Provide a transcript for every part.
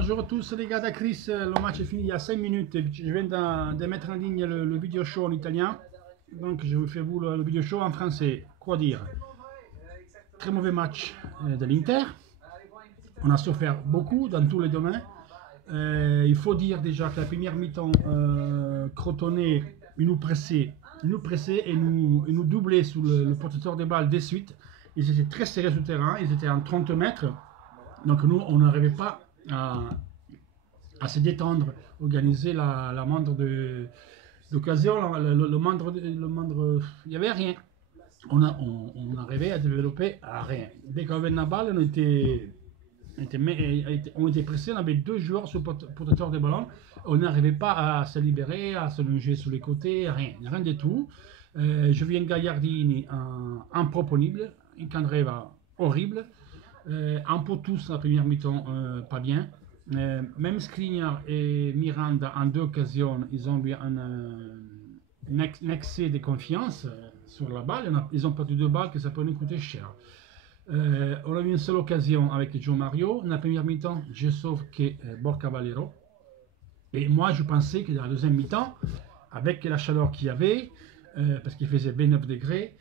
bonjour à tous les gars d'Acris, le match est fini il y a 5 minutes, je viens de mettre en ligne le vidéo show en italien, donc je vous fais vous le vidéo show en français. Quoi dire? Très mauvais match de l'Inter, on a souffert beaucoup dans tous les domaines. Il faut dire déjà que la première mi-temps, Crotone, il nous pressait et nous doublait sous le porteur de balle de suite. Ils étaient très serrés sur le terrain, ils étaient en 30 mètres. Donc nous, on n'arrivait pas à se détendre, organiser la moindre d'occasion, le moindre, il n'y avait rien. On arrivait à développer à rien. Dès qu'on avait la balle, on était pressé, on avait deux joueurs sur le porteur de ballon, on n'arrivait pas à se libérer, à se longer sur les côtés, rien du tout. Je viens Gagliardini improponibile, Candreva horrible. Un peu tous la première mi-temps pas bien. Même Skriniar et Miranda en deux occasions, ils ont eu un excès de confiance sur la balle. Ils ont perdu deux balles que ça peut nous coûter cher. On a eu une seule occasion avec Joe Mario. Dans la première mi-temps, je sauve que Borca Valero. Et moi, je pensais que dans la deuxième mi-temps, avec la chaleur qu'il y avait, parce qu'il faisait 29 degrés,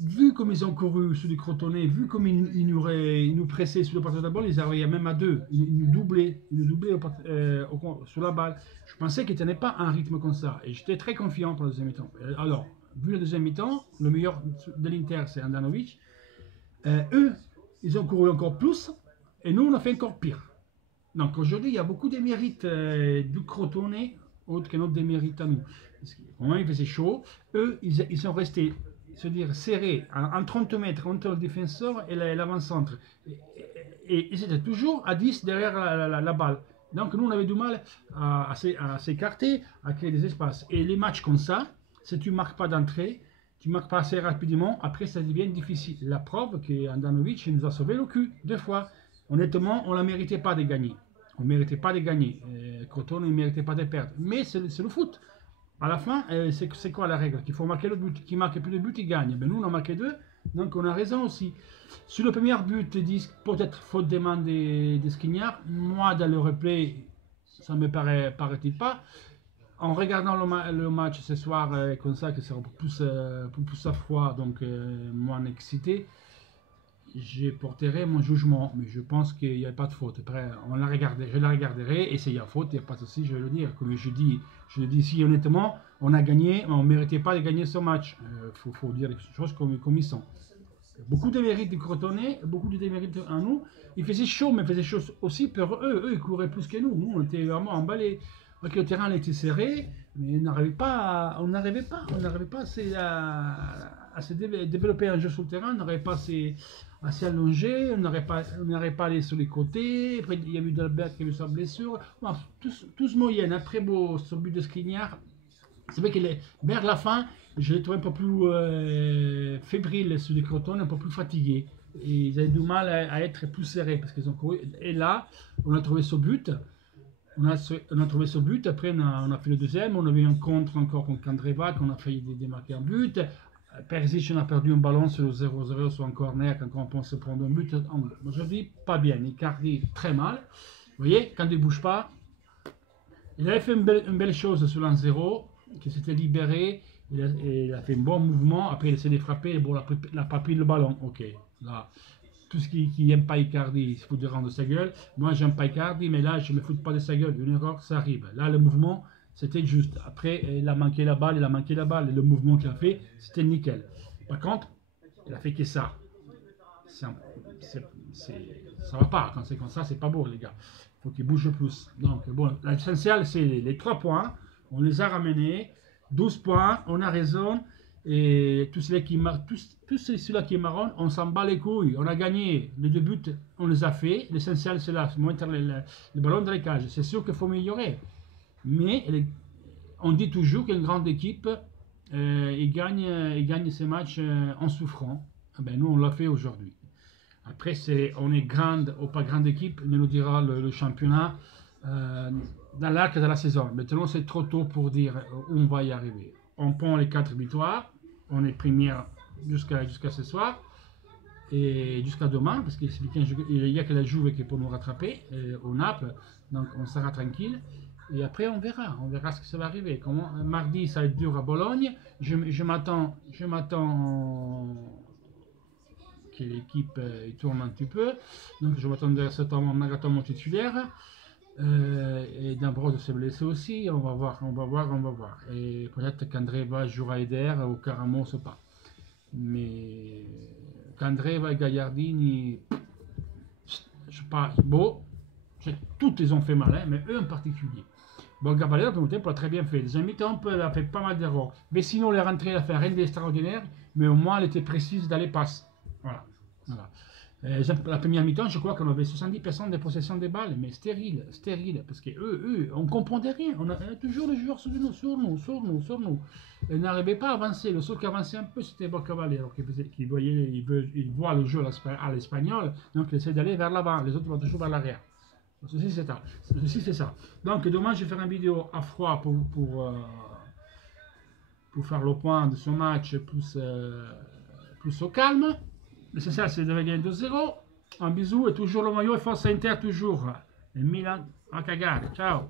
vu comme ils ont couru sur les Crotonnés, vu comme ils nous pressaient sur le porteur de balle, ils arrivaient même à deux, ils nous doublaient sur la balle. Je pensais qu'ils ne tenaient pas un rythme comme ça, et j'étais très confiant pour la deuxième mi-temps. Alors, vu la deuxième mi-temps, le meilleur de l'Inter, c'est Handanovic. Eux, ils ont couru encore plus, et nous, on a fait encore pire. Donc aujourd'hui, il y a beaucoup de mérites du Crotone, autres que notre démérite à nous. Au moins, il faisait chaud. Eux, ils sont restés, serrés en 30 mètres entre le défenseur et l'avant-centre. Et ils étaient toujours à 10 derrière la balle. Donc nous, on avait du mal à s'écarter, à créer des espaces. Et les matchs comme ça, si tu ne marques pas d'entrée, tu ne marques pas assez rapidement, après ça devient difficile. La preuve qu'Handanovic nous a sauvé le cul 2 fois. Honnêtement, on ne la méritait pas de gagner. On ne méritait pas de gagner. Crotone ne méritait pas de perdre. Mais c'est le foot. À la fin, c'est quoi la règle? Qu'il faut marquer le but. Qui marque plus de buts, il gagne. Ben nous, on a marqué 2, donc on a raison aussi. Sur le premier but, ils disent peut-être faute de main de Skriniar. Moi, dans le replay, ça ne me paraît-il pas. En regardant le match ce soir, comme ça, que c'est un peu plus à froid, donc moins excité, je porterai mon jugement, mais je pense qu'il n'y a pas de faute. Après, je la regarderai, et s'il y a faute, il n'y a pas de souci, je vais le dire. Comme je le dis ici honnêtement, on a gagné, mais on ne méritait pas de gagner ce match. Faut dire les choses comme ils sont. Beaucoup de mérites du Crotone, beaucoup de démérites à nous. Il faisait chaud, mais il faisait chaud aussi pour eux. Eux, ils couraient plus que nous. Nous, on était vraiment emballés. Le terrain était serré, mais on n'arrivait pas à se développer un jeu sur le terrain, on n'arrivait pas à s'allonger, on n'arrivait pas à aller sur les côtés. Après, il y a eu Dalbert qui a eu sa blessure. Bon, tous moyennes. Après, bon, ce but de Skriniar, c'est vrai que vers la fin, je l'ai trouvé un peu plus fébrile sur les Crotone, un peu plus fatigué. Et ils avaient du mal à être plus serrés parce qu'ils ont couru. Et là, on a trouvé ce but. On a trouvé ce but, après on a fait le deuxième, on avait un contre encore contre Candreva, qu'on a failli démarquer un but. Perisic, on a perdu un ballon sur le 0-0 sur un corner quand on pense prendre un but. Aujourd'hui, pas bien. Icardi, très mal. Vous voyez, quand il ne bouge pas, il avait fait une belle chose sur l'1-0, qui s'était libéré, il a fait un bon mouvement, après il a essayé de frapper, et bon, il n'a pas pris le ballon. Ok, là. Tout ce qui n'aime pas Icardi, il se fout de rendre de sa gueule. Moi, j'aime pas Icardi, mais là, je ne me fous pas de sa gueule. Une erreur, ça arrive. Là, le mouvement, c'était juste. Après, il a manqué la balle, Et le mouvement qu'il a fait, c'était nickel. Par contre, il a fait que ça. Ça va pas. Quand c'est comme ça, c'est pas beau, les gars. Il faut qu'il bouge plus. Donc, bon, l'essentiel, c'est les 3 points. On les a ramenés. 12 points, on a raison. Et tous ceux-là qui est marron, on s'en bat les couilles. On a gagné les 2 buts, on les a fait. L'essentiel, c'est là, mettre le ballon dans les cages. C'est sûr qu'il faut améliorer. Mais on dit toujours qu'une grande équipe, il gagne ses matchs en souffrant. Ben, nous, on l'a fait aujourd'hui. Après, on est grande ou pas grande équipe, nous dira le championnat dans l'arc de la saison. Maintenant, c'est trop tôt pour dire où on va y arriver. On prend les 4 victoires. On est première jusqu'à ce soir. et jusqu'à demain, parce que ce week-end, il n'y a que la Juve qui peut nous rattraper au Naples, donc on sera tranquille. Et après, on verra ce que ça va arriver. Mardi, ça va être dur à Bologne. Je m'attends que l'équipe tourne un petit peu. Donc, je m'attends à cet homme Nagatomo titulaire. Et D'Ambrose s'est blessé aussi. On va voir. Et peut-être qu'Andreva jouera Eder ou Caramos pas. Mais qu'Andreva et Gagliardini, je sais pas, bon, tous ils ont fait mal, hein, mais eux en particulier. Bon, Cavalier, pour le temps, a très bien fait. Les mi-temps, il a fait pas mal d'erreurs. Mais sinon, les rentrées, il a fait rien d'extraordinaire. Mais au moins, elle était précise dans les passes. Voilà. La première mi-temps, je crois qu'on avait 70% de possession des balles. Mais stérile. Parce que eux, on ne comprenait rien. On a toujours les joueurs sur nous. Ils n'arrivaient pas à avancer. Le seul qui avançait un peu, c'était Cavalier. Il voit le jeu à l'espagnol. Donc, il essaie d'aller vers l'avant. Les autres vont toujours vers l'arrière. Ceci c'est ça. Donc demain je vais faire une vidéo à froid pour faire le point de ce match plus au calme. L'essentiel c'est de gagner 2-0. Un bisou et toujours le maillot et force Inter toujours. Et Milan a cagare. Ciao.